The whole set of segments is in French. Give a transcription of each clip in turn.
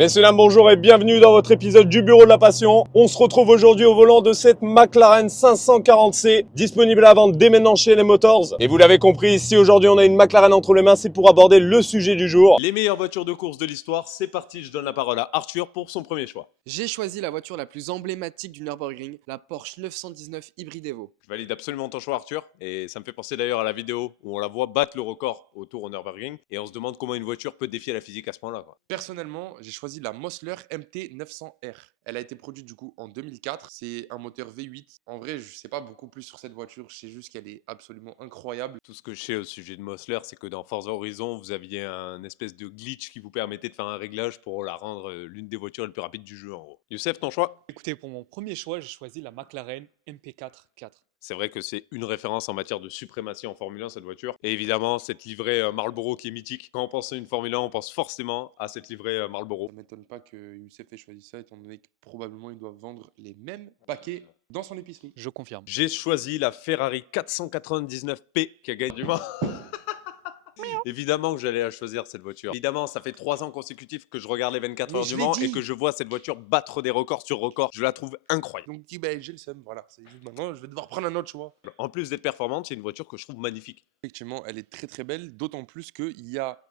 Messieurs, dames, bonjour et bienvenue dans votre épisode du Bureau de la Passion. On se retrouve aujourd'hui au volant de cette McLaren 540C, disponible à vendre dès maintenant chez LM Motors. Et vous l'avez compris, si aujourd'hui on a une McLaren entre les mains, c'est pour aborder le sujet du jour. Les meilleures voitures de course de l'histoire, c'est parti, je donne la parole à Arthur pour son premier choix. J'ai choisi la voiture la plus emblématique du Nürburgring, la Porsche 919 Hybrid Evo. Je valide absolument ton choix, Arthur, et ça me fait penser d'ailleurs à la vidéo où on la voit battre le record au Tour au Nürburgring, et on se demande comment une voiture peut défier la physique à ce point-là, quoi. Personnellement, j'ai choisi la Mosler MT900R. Elle a été produite du coup en 2004. C'est un moteur V8. En vrai, je sais pas beaucoup plus sur cette voiture. Je sais juste qu'elle est absolument incroyable. Tout ce que je sais au sujet de Mosler, c'est que dans Forza Horizon, vous aviez un espèce de glitch qui vous permettait de faire un réglage pour la rendre l'une des voitures les plus rapides du jeu, en gros. Youssef, ton choix? Écoutez, pour mon premier choix, j'ai choisi la McLaren MP4 4. C'est vrai que c'est une référence en matière de suprématie en Formule 1, cette voiture. Et évidemment, cette livrée Marlboro qui est mythique. Quand on pense à une Formule 1, on pense forcément à cette livrée Marlboro. Ça m'étonne pas que Youssef ait choisi ça, étant donné que probablement ils doivent vendre les mêmes paquets dans son épicerie. Je confirme. J'ai choisi la Ferrari 499P qui a gagné du Mans. Évidemment que j'allais la choisir, cette voiture. Évidemment, ça fait 3 ans consécutifs que je regarde les 24 heures je du l'ai Mans dit. et que je vois cette voiture battre des records sur records. Je la trouve incroyable. Donc, j'ai le seum. Voilà. C'est juste maintenant, je vais devoir prendre un autre choix. En plus d'être performante, c'est une voiture que je trouve magnifique. Effectivement, elle est très très belle, d'autant plus qu'il y a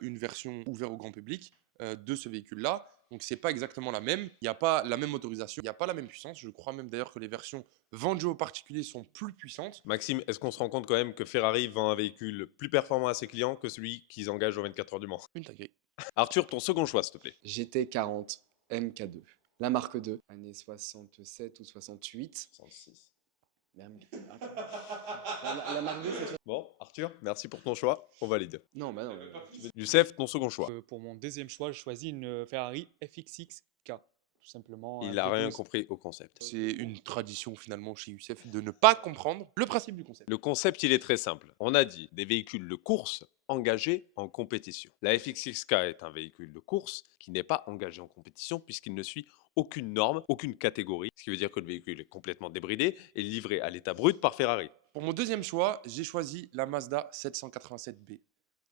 une version ouverte au grand public de ce véhicule-là. Donc c'est pas exactement la même, il n'y a pas la même motorisation, il n'y a pas la même puissance. Je crois même d'ailleurs que les versions vendues aux particuliers sont plus puissantes. Maxime, est-ce qu'on se rend compte quand même que Ferrari vend un véhicule plus performant à ses clients que celui qu'ils engagent aux 24 heures du Mans? Une taguée. Arthur, ton second choix, s'il te plaît. GT40 MK2. La marque 2, années 67 ou 68. 66. Merde. La marque 2, c'est... Bon, Arthur, merci pour ton choix. On valide. Non, bah non. Youssef, ton second choix. Pour mon deuxième choix, j'ai choisi une Ferrari FXX-K. Tout simplement. Il un n'a rien V12. compris au concept. C'est une tradition finalement chez Youssef de ne pas comprendre le principe du concept. Le concept, il est très simple. On a dit des véhicules de course engagés en compétition. La FXXK est un véhicule de course qui n'est pas engagé en compétition puisqu'il ne suit aucune norme, aucune catégorie, ce qui veut dire que le véhicule est complètement débridé et livré à l'état brut par Ferrari. Pour mon deuxième choix, j'ai choisi la Mazda 787B.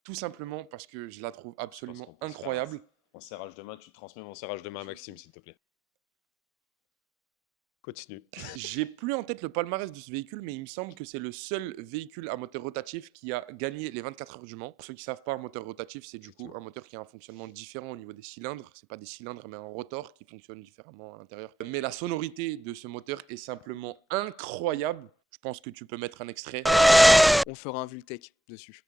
Tout simplement parce que je la trouve absolument incroyable. Mon serrage de main, tu transmets mon serrage de main à Maxime, s'il te plaît. Continue. J'ai plus en tête le palmarès de ce véhicule, mais il me semble que c'est le seul véhicule à moteur rotatif qui a gagné les 24 heures du Mans. Pour ceux qui ne savent pas, un moteur rotatif, c'est du coup un moteur qui a un fonctionnement différent au niveau des cylindres. C'est pas des cylindres, mais un rotor qui fonctionne différemment à l'intérieur. Mais la sonorité de ce moteur est simplement incroyable. Je pense que tu peux mettre un extrait. On fera un Vultec dessus.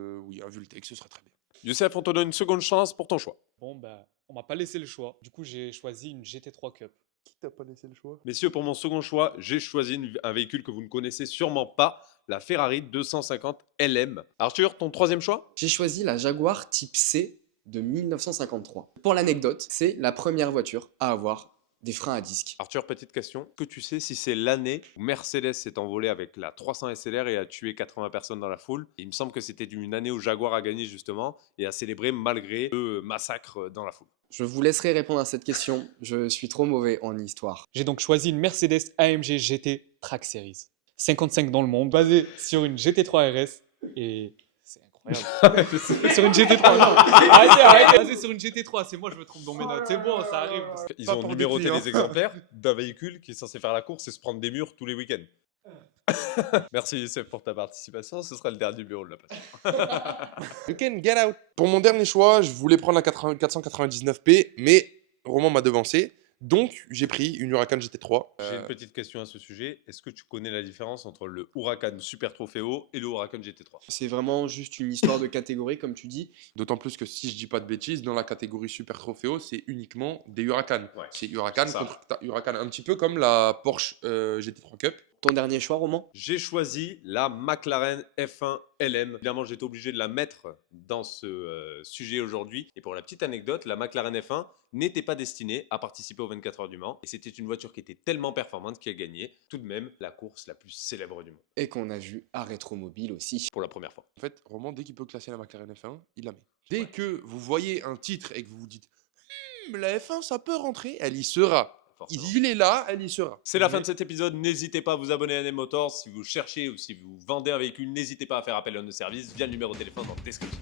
Oui, un Vultec, ce serait très bien. Youssef, on te donne une seconde chance pour ton choix. Bon, bah, on m'a pas laissé le choix. Du coup, j'ai choisi une GT3 Cup. Qui t'a pas laissé le choix? Messieurs, pour mon second choix, j'ai choisi un véhicule que vous ne connaissez sûrement pas, la Ferrari 250 LM. Arthur, ton troisième choix? J'ai choisi la Jaguar Type C de 1953. Pour l'anecdote, c'est la première voiture à avoir des freins à disque. Arthur, petite question. Que tu sais si c'est l'année où Mercedes s'est envolé avec la 300 SLR et a tué 80 personnes dans la foule? Il me semble que c'était une année où Jaguar a gagné justement et a célébré malgré le massacre dans la foule. Je vous laisserai répondre à cette question, je suis trop mauvais en histoire. J'ai donc choisi une Mercedes AMG GT Track Series. 55 dans le monde, basée sur une GT3 RS. Et c'est incroyable. Sur une GT3, non. Arrêtez. Basée sur une GT3, c'est moi, je me trompe dans mes notes. C'est bon, ça arrive. Ils Pas ont pour numéroté des clients. les exemplaires d'un véhicule qui est censé faire la course et se prendre des murs tous les week-ends. Merci Youssef pour ta participation, ce sera le dernier bureau de la passion. You can get out. Pour mon dernier choix, je voulais prendre la 499P, mais Roman m'a devancé. Donc, j'ai pris une Huracan GT3. J'ai une petite question à ce sujet. Est-ce que tu connais la différence entre le Huracan Super Trofeo et le Huracan GT3? C'est vraiment juste une histoire de catégorie, comme tu dis. D'autant plus que si je dis pas de bêtises, dans la catégorie Super Trofeo, c'est uniquement des Huracan. Ouais, C'est Huracan c'est ça. contre Huracan, un petit peu comme la Porsche GT3 Cup. Ton dernier choix, Roman? J'ai choisi la McLaren F1 LM. Évidemment, j'étais obligé de la mettre dans ce sujet aujourd'hui. Et pour la petite anecdote, la McLaren F1 n'était pas destinée à participer aux 24 heures du Mans. Et c'était une voiture qui était tellement performante qui a gagné tout de même la course la plus célèbre du monde. Et qu'on a vu à Rétromobile aussi. Pour la première fois. En fait, Roman, dès qu'il peut classer la McLaren F1, il la met. Dès que vous voyez un titre et que vous vous dites la F1, ça peut rentrer, elle y sera. Forcément. Il est là, elle y sera. C'est la fin de cet épisode. N'hésitez pas à vous abonner à LM Motors. Si vous cherchez ou si vous vendez un véhicule, n'hésitez pas à faire appel à nos services via le numéro de téléphone dans la description.